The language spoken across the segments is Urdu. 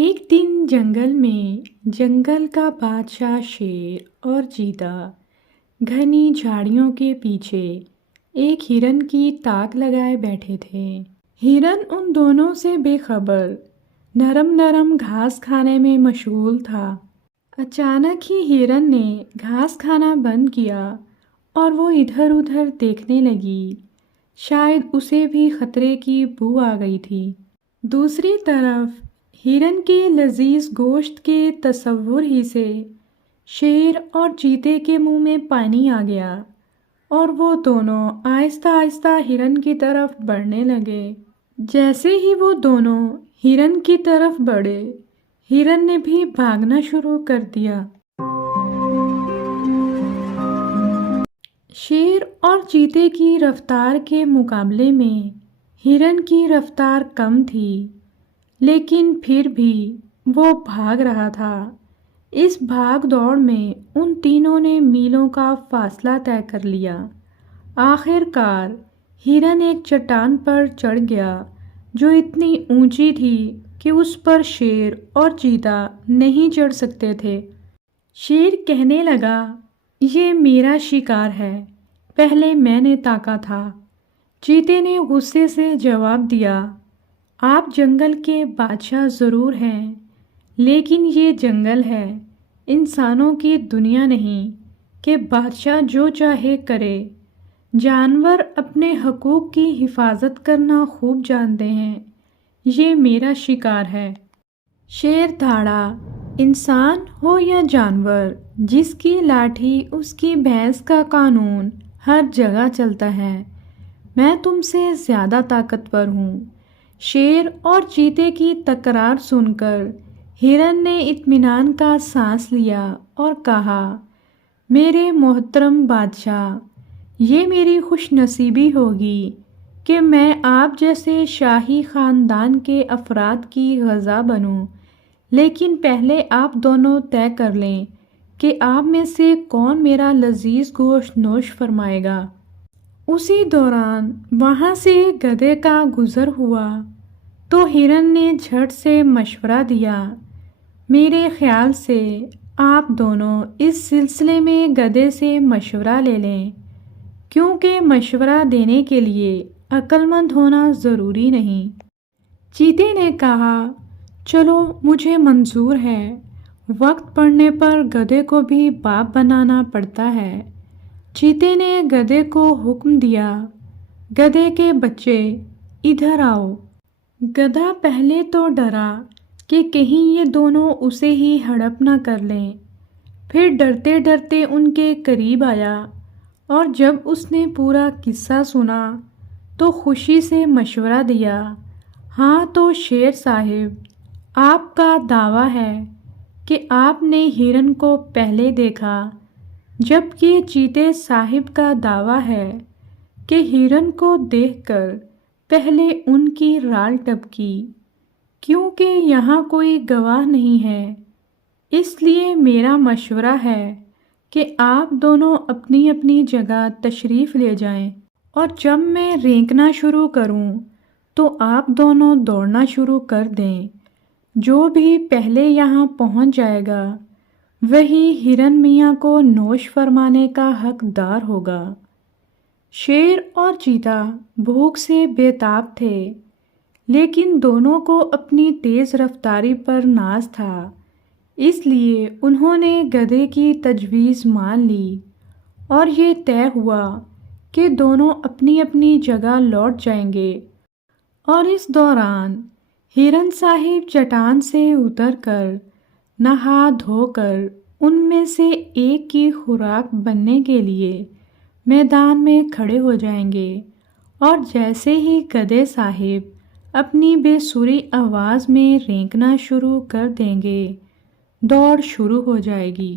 ایک دن جنگل میں جنگل کا بادشاہ شیر اور چیتا گھنی جھاڑیوں کے پیچھے ایک ہرن کی تاک لگائے بیٹھے تھے۔ ہرن ان دونوں سے بے خبر نرم نرم گھاس کھانے میں مشغول تھا۔ اچانک ہی ہرن نے گھاس کھانا بند کیا اور وہ ادھر ادھر دیکھنے لگی۔ شاید اسے بھی خطرے کی بو آ گئی تھی۔ دوسری طرف ہرن کے لذیذ گوشت کے تصور ہی سے شیر اور چیتے کے منہ میں پانی آ گیا اور وہ دونوں آہستہ آہستہ ہرن کی طرف بڑھنے لگے۔ جیسے ہی وہ دونوں ہرن کی طرف بڑھے، ہرن نے بھی بھاگنا شروع کر دیا۔ شیر اور چیتے کی رفتار کے مقابلے میں ہرن کی رفتار کم تھی، لیکن پھر بھی وہ بھاگ رہا تھا۔ اس بھاگ دوڑ میں ان تینوں نے میلوں کا فاصلہ طے کر لیا۔ آخر کار ہرن ایک چٹان پر چڑھ گیا جو اتنی اونچی تھی کہ اس پر شیر اور چیتا نہیں چڑھ سکتے تھے۔ شیر کہنے لگا، یہ میرا شکار ہے، پہلے میں نے تاکا تھا۔ چیتے نے غصے سے جواب دیا، آپ جنگل کے بادشاہ ضرور ہیں، لیکن یہ جنگل ہے، انسانوں کی دنیا نہیں کہ بادشاہ جو چاہے کرے۔ جانور اپنے حقوق کی حفاظت کرنا خوب جانتے ہیں، یہ میرا شکار ہے۔ شیر دھاڑا، انسان ہو یا جانور، جس کی لاٹھی اس کی بھینس کا قانون ہر جگہ چلتا ہے۔ میں تم سے زیادہ طاقتور ہوں۔ شیر اور چیتے کی تکرار سن کر ہرن نے اطمینان کا سانس لیا اور کہا، میرے محترم بادشاہ، یہ میری خوش نصیبی ہوگی کہ میں آپ جیسے شاہی خاندان کے افراد کی غذا بنوں، لیکن پہلے آپ دونوں طے کر لیں کہ آپ میں سے کون میرا لذیذ گوشت نوش فرمائے گا۔ اسی دوران وہاں سے گدھے کا گزر ہوا تو ہرن نے جھٹ سے مشورہ دیا، میرے خیال سے آپ دونوں اس سلسلے میں گدھے سے مشورہ لے لیں، کیونکہ مشورہ دینے کے لیے عقل مند ہونا ضروری نہیں۔ چیتے نے کہا، چلو مجھے منظور ہے، وقت پڑنے پر گدھے کو بھی باپ بنانا پڑتا ہے۔ چیتے نے گدھے کو حکم دیا، گدھے کے بچے ادھر آؤ۔ گدھا پہلے تو ڈرا کہ کہیں یہ دونوں اسے ہی ہڑپ نہ کر لیں، پھر ڈرتے ڈرتے ان کے قریب آیا اور جب اس نے پورا قصہ سنا تو خوشی سے مشورہ دیا، ہاں تو شیر صاحب، آپ کا دعویٰ ہے کہ آپ نے ہرن کو پہلے دیکھا، جبکہ چیتے صاحب کا دعویٰ ہے کہ ہرن کو دیکھ کر پہلے ان کی رال ٹپکی۔ کیونکہ یہاں کوئی گواہ نہیں ہے، اس لیے میرا مشورہ ہے کہ آپ دونوں اپنی اپنی جگہ تشریف لے جائیں، اور جب میں رینکنا شروع کروں تو آپ دونوں دوڑنا شروع کر دیں۔ جو بھی پہلے یہاں پہنچ جائے گا وہی ہرن میاں کو نوش فرمانے کا حقدار ہوگا۔ شیر اور چیتا بھوک سے بے تاب تھے، لیکن دونوں کو اپنی تیز رفتاری پر ناز تھا، اس لیے انہوں نے گدھے کی تجویز مان لی اور یہ طے ہوا کہ دونوں اپنی اپنی جگہ لوٹ جائیں گے۔ اور اس دوران ہرن صاحب چٹان سے اتر کر نہا دھو کر ان میں سے ایک کی خوراک بننے کے لیے میدان میں کھڑے ہو جائیں گے، اور جیسے ہی گدھے صاحب اپنی بے سری آواز میں رینکنا شروع کر دیں گے، دوڑ شروع ہو جائے گی۔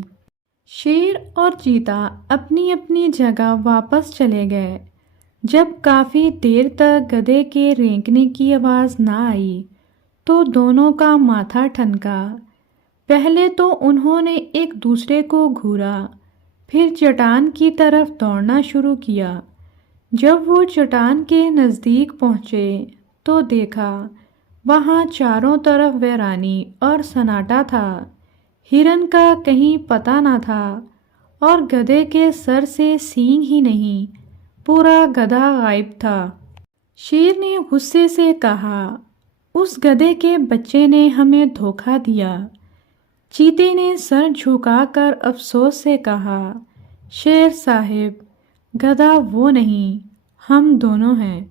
شیر اور چیتا اپنی اپنی جگہ واپس چلے گئے۔ جب کافی دیر تک گدھے کے رینکنے کی آواز نہ آئی تو دونوں کا ماتھا ٹھنکا۔ پہلے تو انہوں نے ایک دوسرے کو گھورا، پھر چٹان کی طرف دوڑنا شروع کیا۔ جب وہ چٹان کے نزدیک پہنچے تو دیکھا وہاں چاروں طرف ویرانی اور سناٹا تھا۔ ہرن کا کہیں پتہ نہ تھا اور گدھے کے سر سے سینگ ہی نہیں، پورا گدھا غائب تھا۔ شیر نے غصے سے کہا، اس گدھے کے بچے نے ہمیں دھوکہ دیا۔ چیتے نے سر جھکا کر افسوس سے کہا، شیر صاحب، گدھا وہ نہیں، ہم دونوں ہیں۔